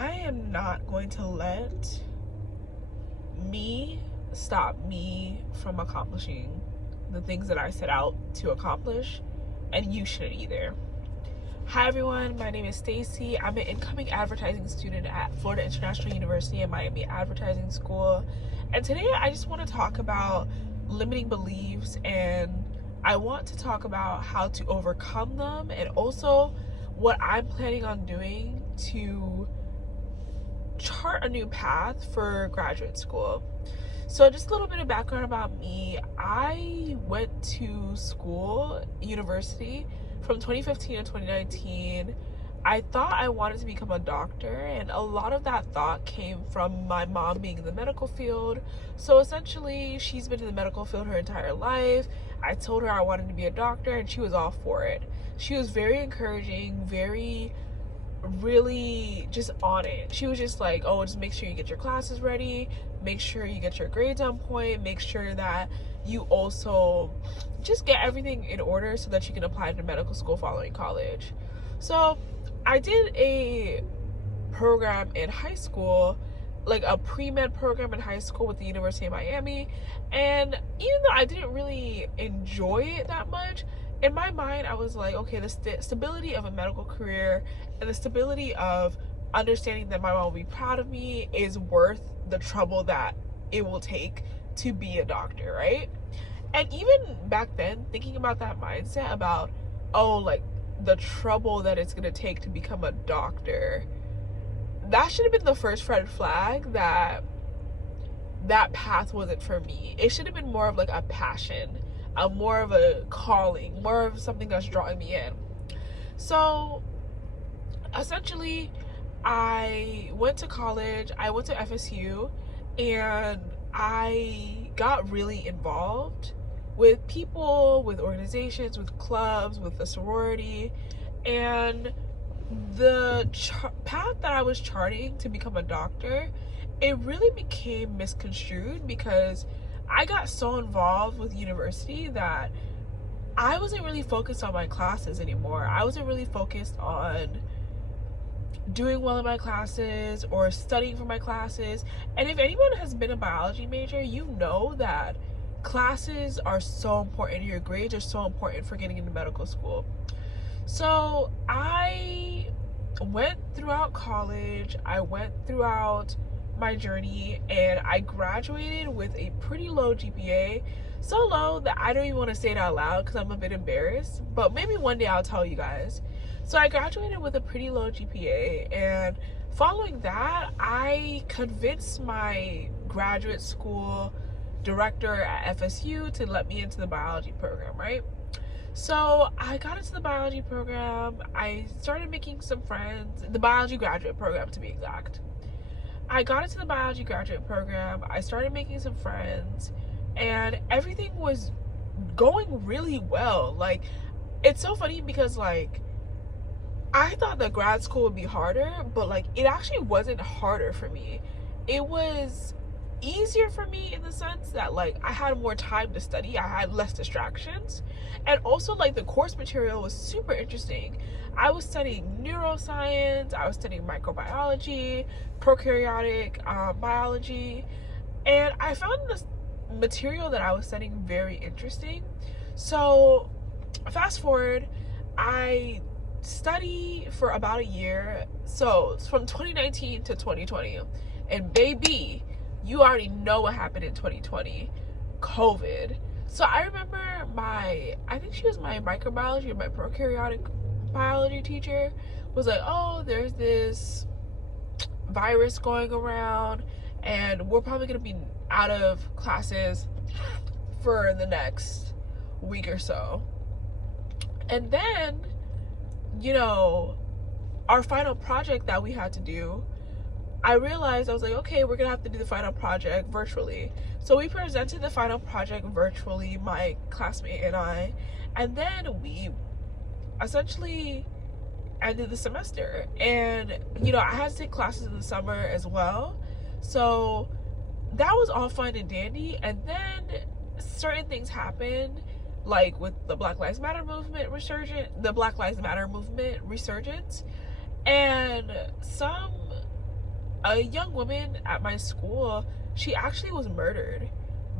I am not going to let me stop me from accomplishing the things that I set out to accomplish, and you shouldn't either. Hi everyone, my name is Stacy. I'm an incoming advertising student at Florida International University in Miami Advertising School, and today I just want to talk about limiting beliefs, and I want to talk about how to overcome them, and also what I'm planning on doing to chart a new path for graduate school. So just a little bit of background about me. I went to university from 2015 to 2019. I thought I wanted to become a doctor, and a lot of that thought came from my mom being in the medical field. So essentially, she's been in the medical field her entire life. I told her I wanted to be a doctor, and she was all for it. She was very encouraging, really just on it. She was just like, oh, just make sure you get your classes ready, make sure you get your grades on point, make sure that you also just get everything in order so that you can apply to medical school following college. So I did a program in high school, like a pre-med program in high school with the University of Miami, and even though I didn't really enjoy it that much, in my mind I was like, okay, the stability of a medical career and the stability of understanding that my mom will be proud of me is worth the trouble that it will take to be a doctor, right? And even back then, thinking about that mindset about, oh, like the trouble that it's gonna take to become a doctor, that should have been the first red flag that that path wasn't for me. It should have been more of like a passion, more of a calling, more of something that's drawing me in. So essentially, I went to college, I went to FSU, and I got really involved with people, with organizations, with clubs, with the sorority, and the path that I was charting to become a doctor, it really became misconstrued because I got so involved with university that I wasn't really focused on my classes anymore. I wasn't really focused on doing well in my classes or studying for my classes. And if anyone has been a biology major, you know that classes are so important. Your grades are so important for getting into medical school. So I went throughout college, I went throughout my journey, and I graduated with a pretty low GPA. So low that I don't even want to say it out loud because I'm a bit embarrassed, but maybe one day I'll tell you guys. So I graduated with a pretty low GPA, and following that, I convinced my graduate school director at FSU to let me into the biology program, right? So I got into the biology program. I started making some friends, the biology graduate program to be exact. I got into the biology graduate program. I started making some friends, and everything was going really well. Like, it's so funny because like I thought that grad school would be harder, but like it actually wasn't harder for me. It was easier for me in the sense that like I had more time to study, I had less distractions, and also like the course material was super interesting. I was studying neuroscience, I was studying microbiology, prokaryotic biology, and I found this material that I was studying very interesting. So fast forward, I study for about a year, so it's from 2019 to 2020, and baby, you already know what happened in 2020, COVID. So I remember I think she was my microbiology or my prokaryotic biology teacher was like, oh, there's this virus going around and we're probably going to be out of classes for the next week or so. And then, you know, our final project that we had to do, I realized, I was like, okay, we're gonna have to do the final project virtually. So we presented the final project virtually, my classmate and I, and then we essentially ended the semester. And, you know, I had to take classes in the summer as well. So that was all fine and dandy. And then certain things happened, like with the Black Lives Matter movement resurgence, and some a young woman at my school, she actually was murdered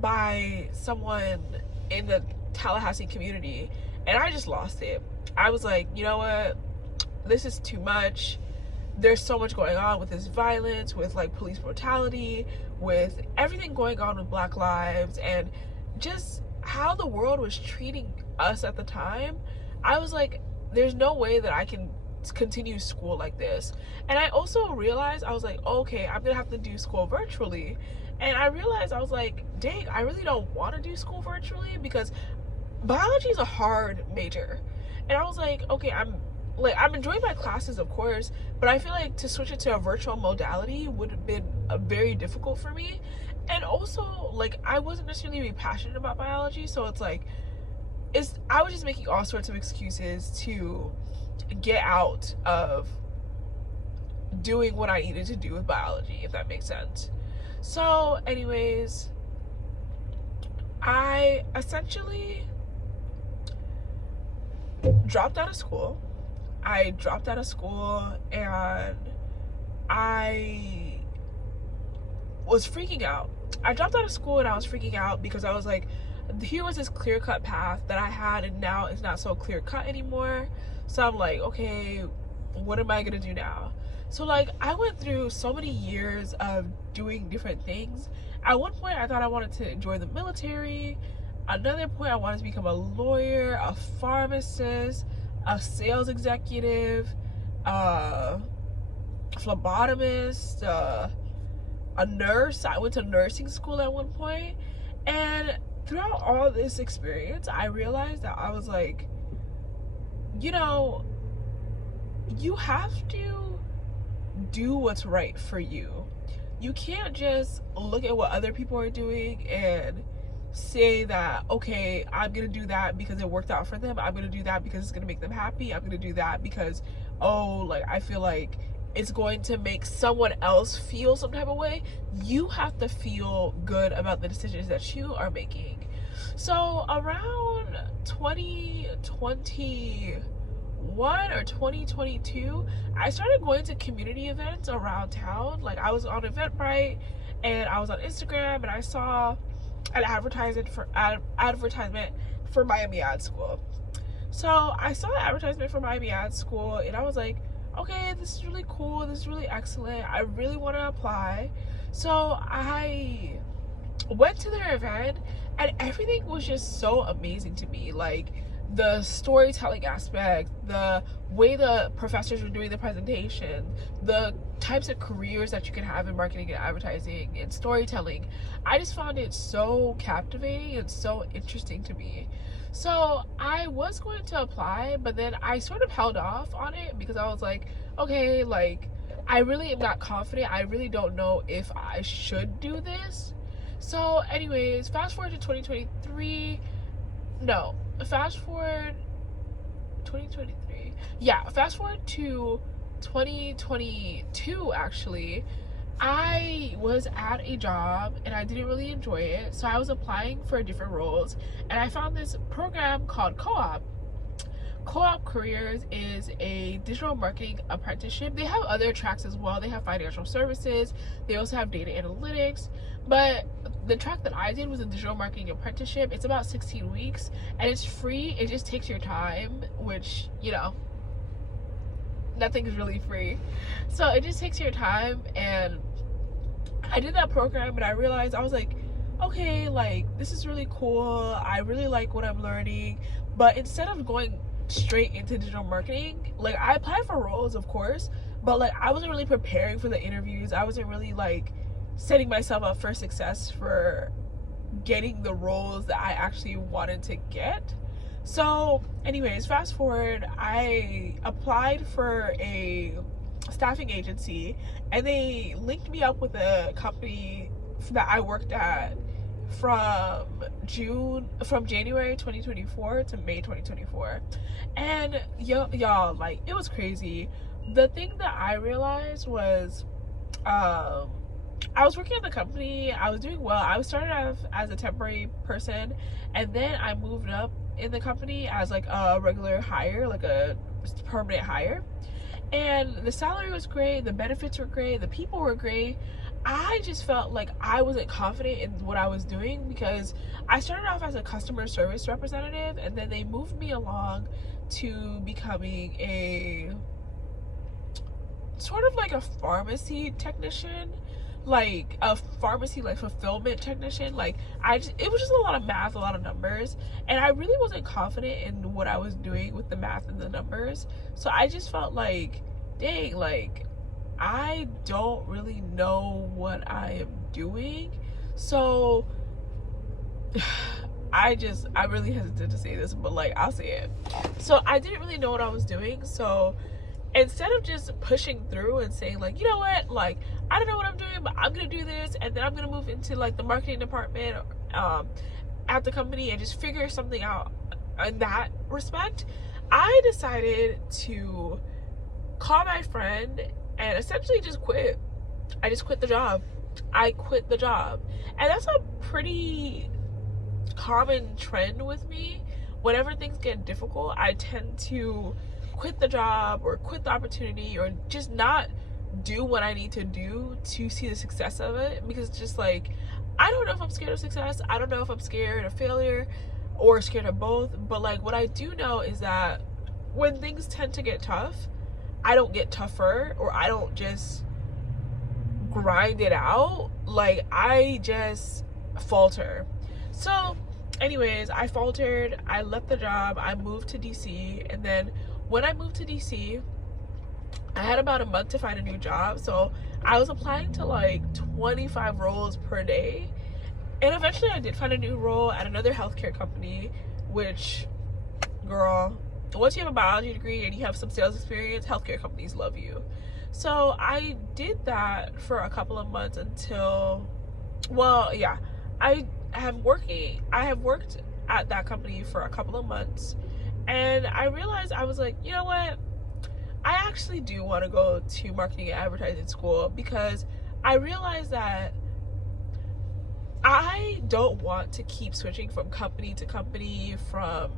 by someone in the Tallahassee community, and I just lost it. I was like, you know what, this is too much. There's so much going on with this violence, with like police brutality, with everything going on with Black lives, and just how the world was treating us at the time. I was like, there's no way that I can continue school like this. And I also realized, I was like, okay, I'm gonna have to do school virtually. And I realized, I was like, dang, I really don't want to do school virtually, because biology is a hard major. And I was like, okay, I'm enjoying my classes, of course, but I feel like to switch it to a virtual modality would have been very difficult for me. And also, like, I wasn't necessarily really passionate about biology, so it's like, I was just making all sorts of excuses to get out of doing what I needed to do with biology, if that makes sense. So anyways, I essentially dropped out of school. And I was freaking out. I dropped out of school and I was freaking out because I was like, here was this clear-cut path that I had, and now it's not so clear-cut anymore. So I'm like, okay, what am I gonna do now? So like, I went through so many years of doing different things. At one point I thought I wanted to join the military. Another point, I wanted to become a lawyer, a pharmacist, a sales executive, a phlebotomist, a nurse. I went to nursing school at one point. And throughout all this experience, I realized that I was like, you know, you have to do what's right for you. You can't just look at what other people are doing and say that, okay, I'm gonna do that because it worked out for them. I'm gonna do that because it's gonna make them happy. I'm gonna do that because, oh, like, I feel like it's going to make someone else feel some type of way. You have to feel good about the decisions that you are making. So around 2021 or 2022, I started going to community events around town. Like, I was on Eventbrite and I was on Instagram, and I saw an advertisement for Miami Ad School. So I saw an advertisement for Miami Ad School, and I was like, okay, this is really cool, this is really excellent, I really want to apply. So I went to their event, and everything was just so amazing to me. Like, the storytelling aspect, the way the professors were doing the presentation, the types of careers that you can have in marketing and advertising and storytelling. I just found it so captivating and so interesting to me. So I was going to apply, but then I sort of held off on it because I was like, okay, like, I really am not confident. I really don't know if I should do this. So anyways, fast forward to 2023. No, fast forward 2023. Yeah, fast forward to 2022 actually. I was at a job and I didn't really enjoy it, so I was applying for different roles, and I found this program called Co-op. Co-op Careers is a digital marketing apprenticeship. They have other tracks as well. They have financial services, they also have data analytics, but the track that I did was a digital marketing apprenticeship. It's about 16 weeks and it's free. It just takes your time, which, you know, nothing is really free. So it just takes your time, and I did that program and I realized, I was like, okay, like, this is really cool. I really like what I'm learning. But instead of going straight into digital marketing, like, I applied for roles, of course, but like, I wasn't really preparing for the interviews. I wasn't really like setting myself up for success for getting the roles that I actually wanted to get. So anyways, fast forward, I applied for a staffing agency and they linked me up with a company that I worked at from January 2024 to May 2024. And y'all, like, it was crazy. The thing that I realized was, I was working at the company, I was doing well. I was started off as a temporary person, and then I moved up in the company as like a regular hire, like a permanent hire. And the salary was great, the benefits were great, the people were great. I just felt like I wasn't confident in what I was doing because I started off as a customer service representative, and then they moved me along to becoming a sort of like a pharmacy technician, like a pharmacy like fulfillment technician. Like it was just a lot of math, a lot of numbers, and I really wasn't confident in what I was doing with the math and the numbers. So I just felt like, dang, like I don't really know what I am doing. So I really hesitate to say this, but like I'll say it. So I didn't really know what I was doing. So instead of just pushing through and saying like, you know what, like I don't know what I'm doing, but I'm gonna do this, and then I'm gonna move into like the marketing department at the company and just figure something out in that respect, I decided to call my friend and essentially just quit. I just quit the job. I quit the job. And that's a pretty common trend with me. Whenever things get difficult, I tend to quit the job or quit the opportunity or just not do what I need to do to see the success of it, because it's just like, I don't know if I'm scared of success. I don't know if I'm scared of failure or scared of both. But like what I do know is that when things tend to get tough, I don't get tougher, or I don't just grind it out. Like I just falter. So anyways, I faltered. I left the job. I moved to DC, and then when I moved to DC, I had about a month to find a new job. So I was applying to like 25 roles per day. And eventually I did find a new role at another healthcare company, which, girl, once you have a biology degree and you have some sales experience, healthcare companies love you. So I did that for a couple of months until, well, yeah, I have worked at that company for a couple of months. And I realized, I was like, you know what? I actually do want to go to marketing and advertising school, because I realized that I don't want to keep switching from company to company, from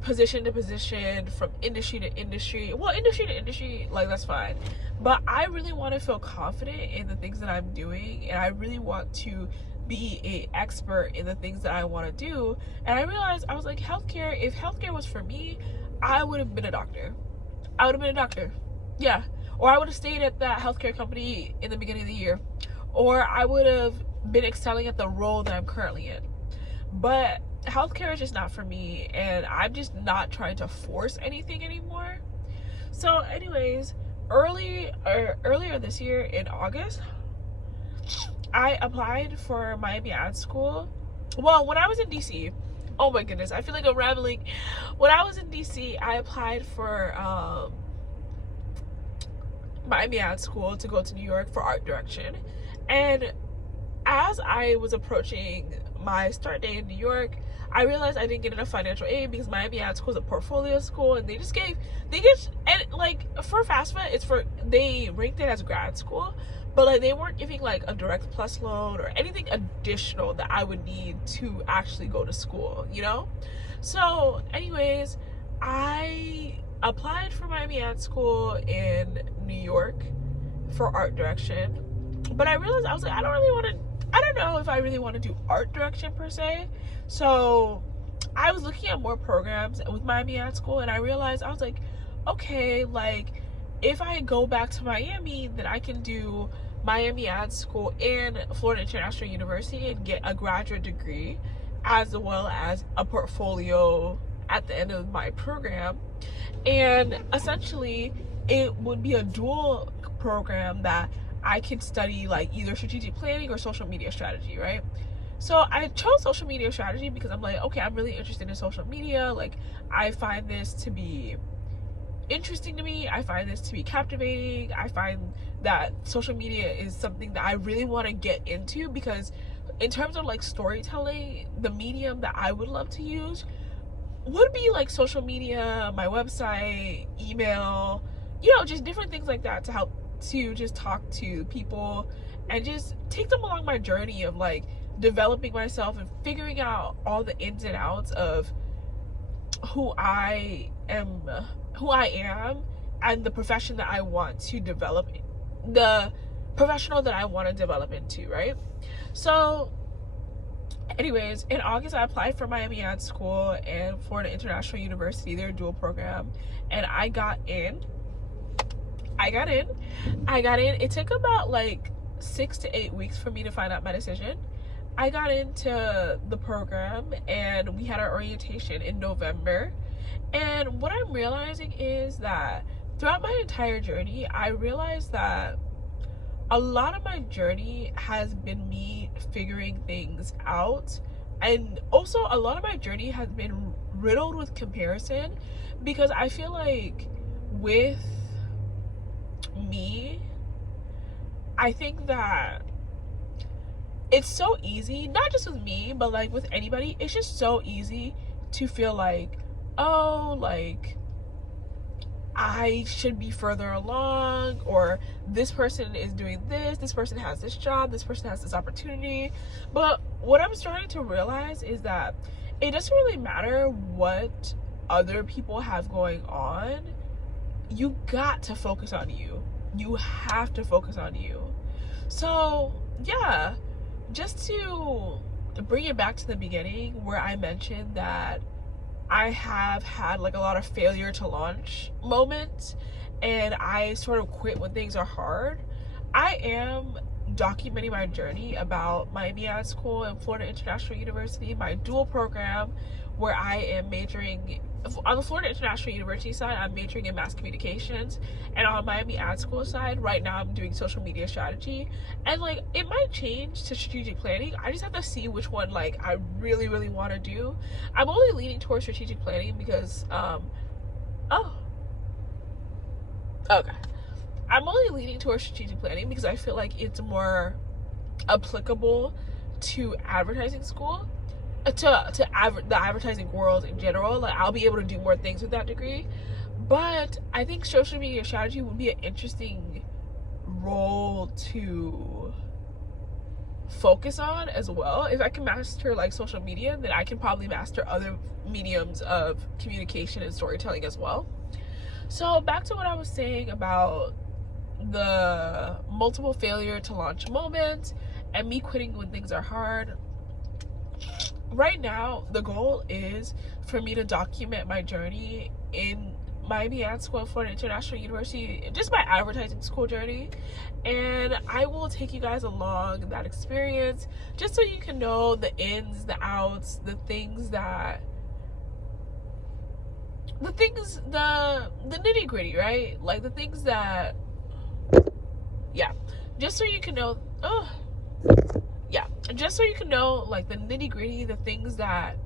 position to position, from industry to industry. Well, industry to industry, like that's fine. But I really want to feel confident in the things that I'm doing, and I really want to be an expert in the things that I want to do. And I realized, I was like, healthcare, if healthcare was for me, I would have been a doctor. I would have been a doctor. Yeah. Or I would have stayed at that healthcare company in the beginning of the year. Or I would have been excelling at the role that I'm currently in. But healthcare is just not for me, and I'm just not trying to force anything anymore. So anyways, earlier this year in August, I applied for Miami Ad School. Well, when I was in DC, oh my goodness, I feel like I'm rambling. When I was in DC, I applied for Miami Ad School to go to New York for art direction. And as I was approaching my start date in New York, I realized I didn't get enough financial aid, because Miami Ad School is a portfolio school, and and like for FAFSA, they ranked it as grad school, but like they weren't giving like a direct plus loan or anything additional that I would need to actually go to school, you know? So anyways, I applied for Miami Ad School in New York for art direction, but I realized, I was like, I don't know if I really want to do art direction per se. So I was looking at more programs with Miami Ad School, and I realized, I was like, okay, like if I go back to Miami, then I can do Miami Ad School and Florida International University and get a graduate degree, as well as a portfolio at the end of my program. And essentially it would be a dual program that I could study like either strategic planning or social media strategy, right? So I chose social media strategy because I'm like, okay, I'm really interested in social media. Like I find this to be interesting to me. I find this to be captivating. I find that social media is something that I really want to get into, because in terms of like storytelling, the medium that I would love to use would be like social media, my website, email, you know, just different things like that to help to just talk to people and just take them along my journey of like developing myself and figuring out all the ins and outs of who I am and the profession that I want to develop, the professional that I want to develop into, right? So anyways, in August I applied for Miami Ad School and Florida International University, their dual program, and I got in. It took about like 6 to 8 weeks for me to find out my decision. I got into the program and we had our orientation in November. And what I'm realizing is that throughout my entire journey, I realized that a lot of my journey has been me figuring things out. And also, a lot of my journey has been riddled with comparison, because I feel like with me, I think that it's so easy, not just with me, but like with anybody, it's just so easy to feel like, oh, like I should be further along, or this person is doing this person has this job, this person has this opportunity. But what I'm starting to realize is that it doesn't really matter what other people have going on. You got to focus on you. You have to focus on you. So yeah, just to bring it back to the beginning where I mentioned that I have had like a lot of failure to launch moments and I sort of quit when things are hard. I am documenting my journey about Miami Ad School and Florida International University, my dual program, where I am majoring on the Florida International University side. I'm majoring in mass communications, and on Miami Ad School side right now I'm doing social media strategy. And like it might change to strategic planning. I just have to see which one like I really want to do. I'm only leaning towards strategic planning because I'm only leaning towards strategic planning because I feel like it's more applicable to advertising school, the advertising world in general. Like I'll be able to do more things with that degree. But I think social media strategy would be an interesting role to focus on as well. If I can master like social media, then I can probably master other mediums of communication and storytelling as well. So back to what I was saying about the multiple failure to launch moments and me quitting when things are hard. Right now, the goal is for me to document my journey in Miami Ad School, Florida International University, just my advertising school journey. And I will take you guys along that experience just so you can know the ins, the outs, the nitty gritty, right? Like the things that, yeah, just so you can know, just so you can know like the nitty gritty, the things that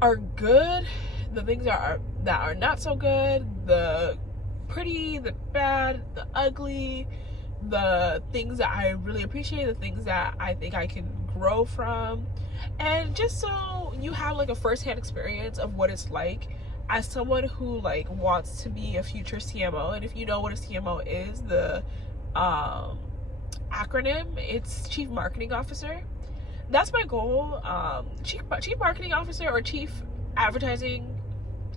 are good, the things that are not so good, the pretty, the bad, the ugly, the things that I really appreciate, the things that I think I can grow from, and just so you have like a first-hand experience of what it's like as someone who like wants to be a future CMO. And if you know what a CMO is, the acronym, it's Chief Marketing Officer. That's my goal. Chief Marketing Officer or Chief Advertising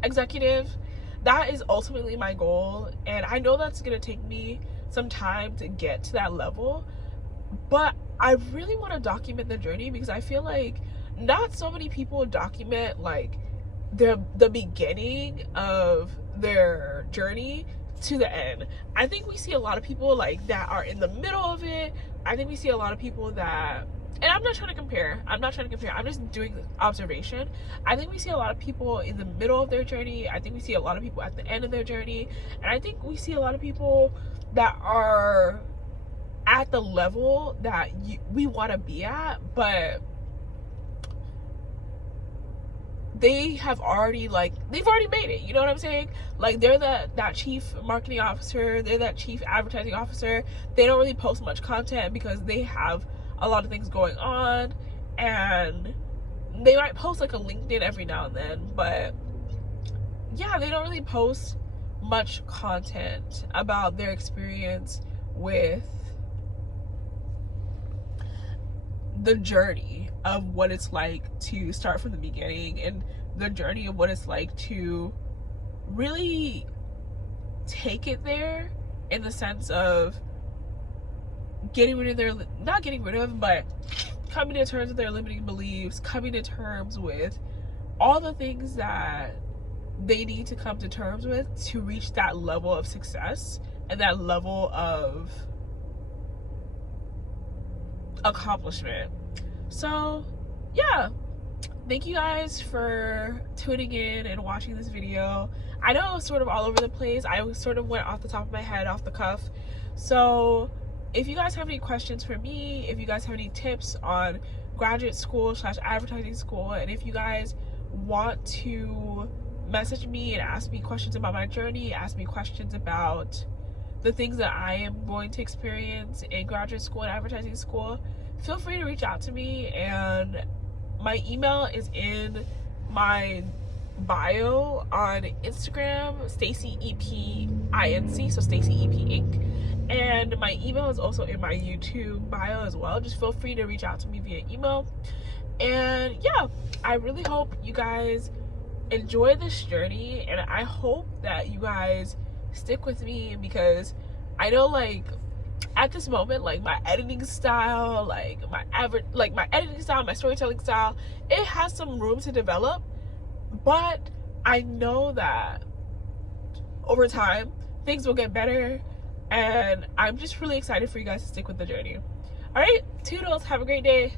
Executive. That is ultimately my goal, and I know that's gonna take me some time to get to that level, but I really want to document the journey because I feel like not so many people document like the beginning of their journey to the end. I think we see a lot of people like that are in the middle of it. I think we see a lot of people that, and I'm not trying to compare, I'm just doing observation. I think we see a lot of people in the middle of their journey. I think we see a lot of people at the end of their journey, and I think we see a lot of people that are at the level that we want to be at, but they've already made it. You know what I'm saying? Like they're that chief marketing officer, they're that chief advertising officer. They don't really post much content because they have a lot of things going on, and they might post like a LinkedIn every now and then, but yeah, they don't really post much content about their experience with the journey of what it's like to start from the beginning, and the journey of what it's like to really take it there, in the sense of getting rid of their, not getting rid of, but coming to terms with their limiting beliefs, coming to terms with all the things that they need to come to terms with to reach that level of success and that level of accomplishment. So yeah, thank you guys for tuning in and watching this video. I know it was sort of all over the place. I sort of went off the top of my head, off the cuff. So if you guys have any questions for me, if you guys have any tips on graduate school / advertising school, and if you guys want to message me and ask me questions about my journey, ask me questions about the things that I am going to experience in graduate school and advertising school, feel free to reach out to me. And my email is in my bio on Instagram, Stacey EPINC, so Stacey EP Inc. And my email is also in my YouTube bio as well. Just feel free to reach out to me via email. And yeah, I really hope you guys enjoy this journey, and I hope that you guys stick with me, because I know, like, at this moment, like, my editing style, like my editing style, my storytelling style, it has some room to develop, but I know that over time things will get better, and I'm just really excited for you guys to stick with the journey. All right, toodles, have a great day.